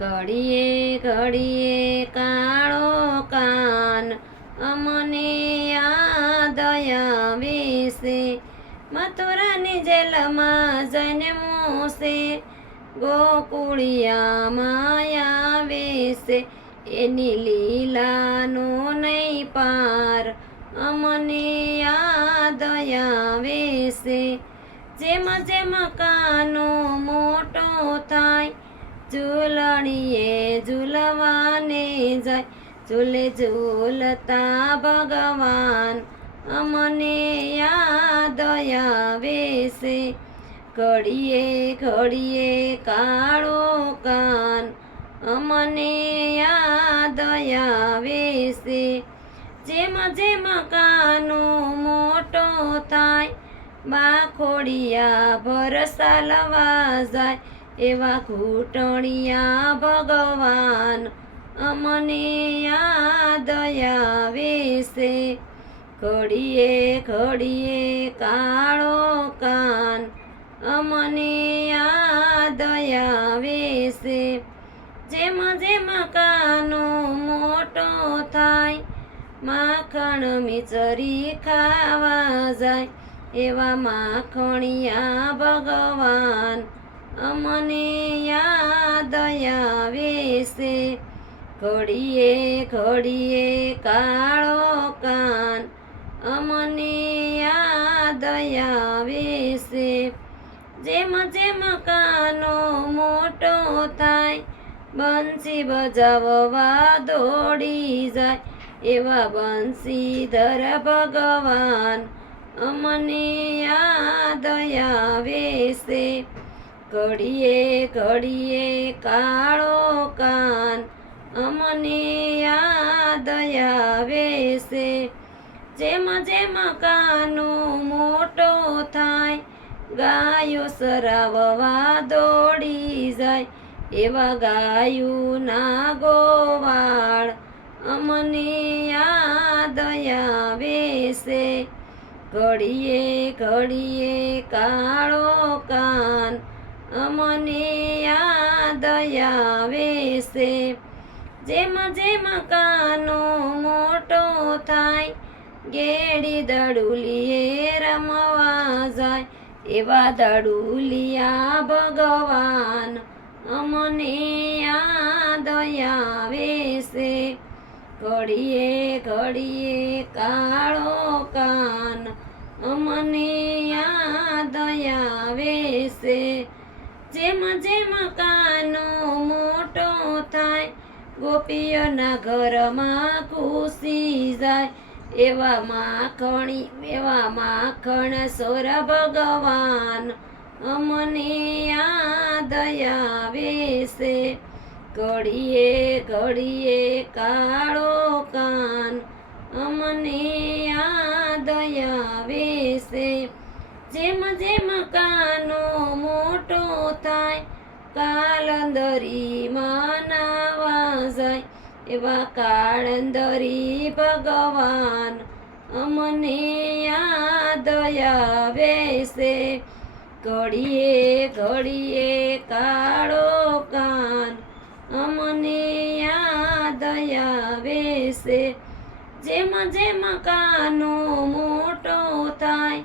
ઘડીએ ઘડીએ કાળો કાન અમને યાદ આવે છે. મથુરાની જેલમાં જન્મો છે, ગોકુળિયામાં આવે છે. એની લીલાનો નહીં પાર અમને યાદ આવે છે. જેમ જેમ કાનો મોટો થાય, ઝૂલણીએ ઝૂલવાને જાય. ઝૂલે ઝૂલતા ભગવાન અમને યાદ આવે છે. ઘડીએ ઘડીએ કાળો કાન અમને યાદ આવે છે. જેમ જેમ કાનો મોટો થાય, બાખોડિયા ભરસાલવા જાય. એવા ઘૂંટણિયા ભગવાન અમને યાદ આવે છે. ઘડીએ ઘડીએ કાળો કાન અમને યાદ આવે છે. જેમ જેમ કાનો મોટો થાય, માખણ મિચરી ખાવા જાય. એવા માખણિયા ભગવાન અમને યાદ આવે છે. ઘડીએ ઘડીએ કાળો કાન અમને યાદ આવે છે. જેમ જેમ કાનો મોટો થાય, બંસી બજાવવા દોડી જાય. એવા બંસીધર ભગવાન અમને યાદ આવે છે. ઘડીએ ઘડીએ કાળો કાન અમને યાદ આવે છે. જેમ જેમ કાનો મોટો થાય, ગાયો સરાવવા દોડી જાય. એવા ગાયુના ગોવાળ અમને યાદ આવે છે. ઘડીએ ઘડીએ કાળો કાન અમને યાદ આવે છે. જેમ જેમ કાનો મોટો થાય, ગેડી દડુલીએ રમવા જાય. એવા દડુલિયા ભગવાન અમને યાદ આવે છે. ઘડીએ ઘડીએ કાળો કાન અમને યાદ આવે છે. જેમ જેમ કાનો મોટો થાય, ગોપીઓના ઘરમાં ઘૂસી જાય. એવા માખણ સોર ભગવાન અમને યાદ આવે છે. ઘડીએ ઘડીએ કાળો કાન અમને યાદ આવે છે. જેમ જેમ કાનો મોટો થાય, કાળંદરીમાં નાવા જાય. એવા કાળંદરી ભગવાન અમને યાદ આવે છે. ઘડીએ ઘડીએ કાળો કાન અમને યાદ આવે છે. જેમ જેમ કાનો મોટો થાય,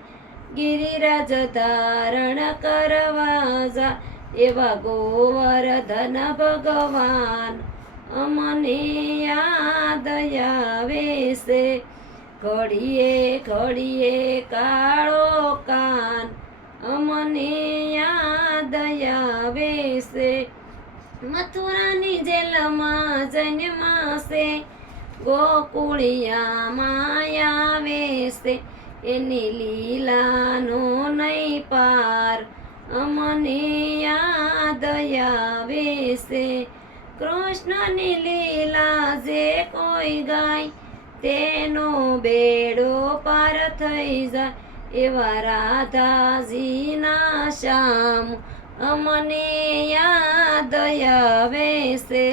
ગિરિરાજ ધારણ કરવા જા. એવા ગોવર્ધન ભગવાન અમને યાદ આવે છે. ઘડીએ ઘડીએ કાળો કાન અમને યાદ આવે છે. મથુરાની જેલમાં જન્માશે, ગોકુળિયામાં આવે છે. એની લીલાનો નહીં પાર અમને યાદ આવે છે. કૃષ્ણની લીલા જે કોઈ ગાય, તેનો બેડો પાર થઈ જાય. એવા રાધાજીના શ્યામ અમને યાદ આવે છે.